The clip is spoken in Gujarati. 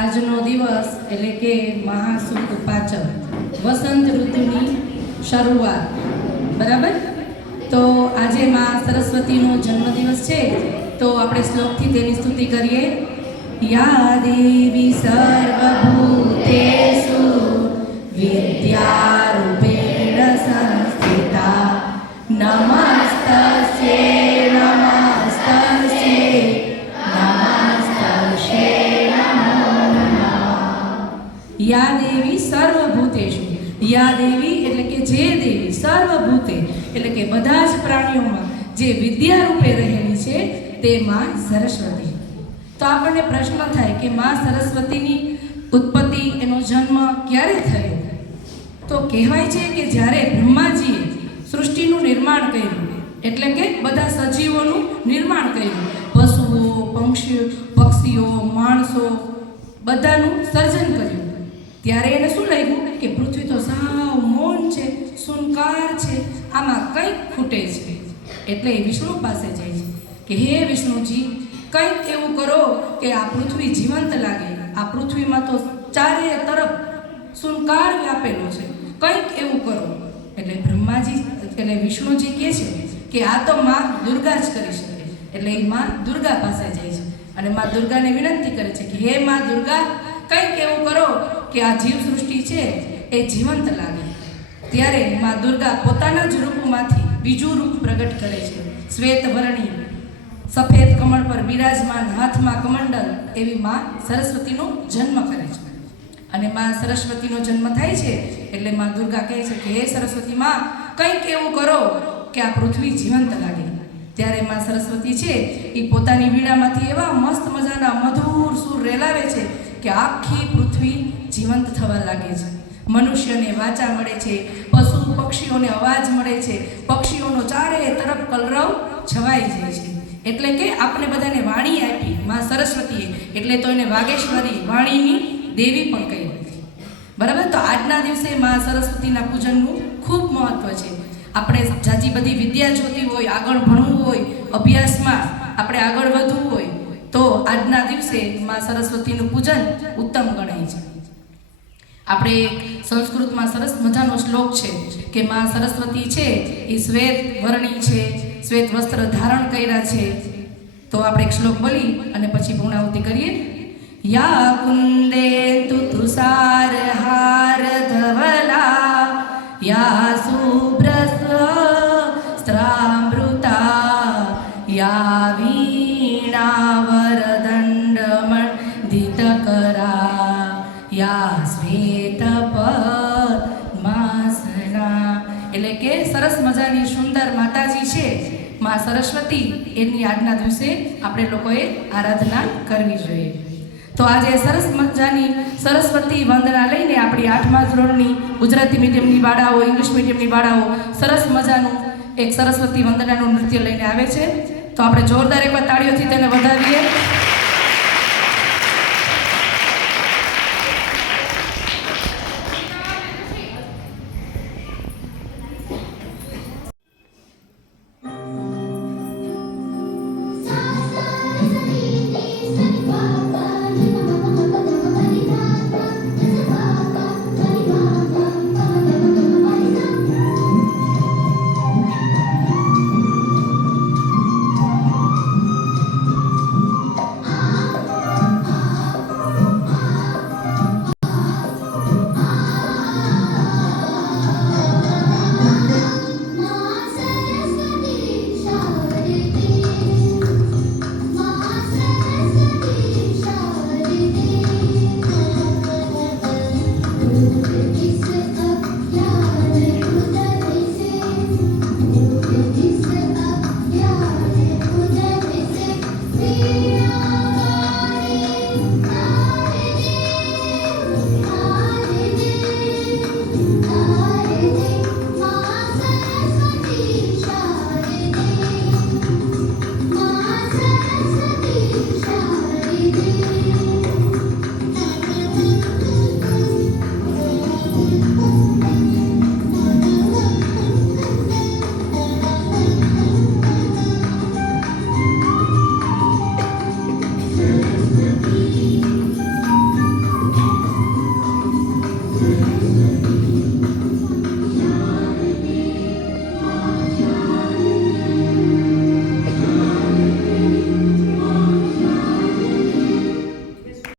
આજનો દિવસ એટલે કે મહાસુદ પાંચમ, વસંત ઋતુની શરૂઆત, બરાબર. તો આજે માં સરસ્વતીનો જન્મદિવસ છે, તો આપણે શ્લોકથી તેની સ્તુતિ કરીએ. યા દેવી સર્વભૂતેષુ વિદ્યારૂપેણ સંસ્થિતા નમસ્તસ્યૈ નમસ્તસ્યૈ નમસ્તસ્યૈ નમો નમઃ. યા દેવી સર્વભૂતેષુ, યા દેવી એટલે કે જે દેવી, સર્વભૂતે એટલે કે બધા જ પ્રાણીઓમાં જે વિદ્યા રૂપે રહેલી છે તે માં સરસ્વતી. તો આપણને પ્રશ્ન થાય કે માં સરસ્વતીની ઉત્પત્તિ, એનો જન્મ ક્યારે થયો? તો કહેવાય છે કે જ્યારે બ્રહ્માજીએ સૃષ્ટિનું નિર્માણ કર્યું, એટલે કે બધા સજીવોનું નિર્માણ કર્યું, પશુઓ, પક્ષીઓ, માણસો બધાનું સર્જન કર્યું, ત્યારે એને શું લાગ્યું કે પૃથ્વી તો સાવ મૌન છે, સુનકાર છે, આમાં કંઈક ખૂટે છે. એટલે એ વિષ્ણુ પાસે જાય છે કે હે વિષ્ણુજી, કંઈક એવું કરો કે આ પૃથ્વી જીવંત લાગે. આ પૃથ્વીમાં તો ચારે તરફ સુનકાર વ્યાપેલો છે, કંઈક એવું કરો. એટલે બ્રહ્માજી એટલે વિષ્ણુજી કહે છે કે આ તો માં દુર્ગા જ કરી શકે. એટલે એ માં દુર્ગા પાસે જાય છે અને માં દુર્ગાને વિનંતી કરે છે કે હે માં દુર્ગા, કંઈક એવું કરો કે આ જીવ સૃષ્ટિ છે એ જીવંત લાગે. ત્યારે માં દુર્ગા પોતાના જ રૂપમાંથી બીજું રૂપ પ્રગટ કરે છે. શ્વેત વર્ણી, સફેદ કમળ પર બિરાજમાન, હાથમાં કમંડલ એવી માં સરસ્વતીનો જન્મ કરે છે. અને માં સરસ્વતીનો જન્મ થાય છે એટલે માં દુર્ગા કહે છે કે હે સરસ્વતી માં, કંઈક એવું કરો કે આ પૃથ્વી જીવંત લાગે. ત્યારે માં સરસ્વતી છે એ પોતાની વીણામાંથી એવા મસ્ત મજાના મધુર સૂર રેલાવે છે કે આખી પૃથ્વી જીવંત થવા લાગે છે. મનુષ્યને વાચા મળે છે, પશુ પક્ષીઓને અવાજ મળે છે, પક્ષીઓનો ચારે તરફ કલરવ છવાઈ જાય છે. એટલે કે આપણે બધાને વાણી આપી માં સરસ્વતીએ, એટલે તો એને વાગેશ્વરી, વાણીની દેવી પણ કહી. બરાબર. તો આજના દિવસે માં સરસ્વતીના પૂજનનું ખૂબ મહત્વ છે. આપણે જાજી બધી વિદ્યા જોતી હોય, આગળ ભણવું હોય, અભ્યાસમાં આપણે આગળ વધવું હોય, તો આજના દિવસે માં સરસ્વતીનું પૂજન ઉત્તમ ગણાય છે. આપણે સંસ્કૃતમાં સરસ મજાનો શ્લોક છે કે માં સરસ્વતી છે એ શ્વેત વર્ણી છે, શ્વેત વસ્ત્ર ધારણ કર્યા છે. તો આપણે એક શ્લોક બોલી અને પછી પૂર્ણાહુતિ કરીએ. યા કુંદે તુષાર હાર ધવલા યા સુબ્રસ્ત્રામૃતા યા વીણા વરદંડ મંડિતકરા યા શ્વેત પદ્માસના. એટલે કે સરસ મજાની સુંદર માતાજી છે માં સરસ્વતી, એની આજના દિવસે આપણે લોકોએ આરાધના કરવી જોઈએ. તો આજે સરસ મજાની સરસ્વતી વંદના લઈને આપણી 8મા ધોરણની ગુજરાતી મીડિયમની બાળાઓ, ઇંગ્લિશ મીડિયમની બાળાઓ સરસ મજાનું એક સરસ્વતી વંદનાનું નૃત્ય લઈને આવે છે. તો આપણે જોરદાર એકવાર તાળીઓથી તેને વધાવીએ.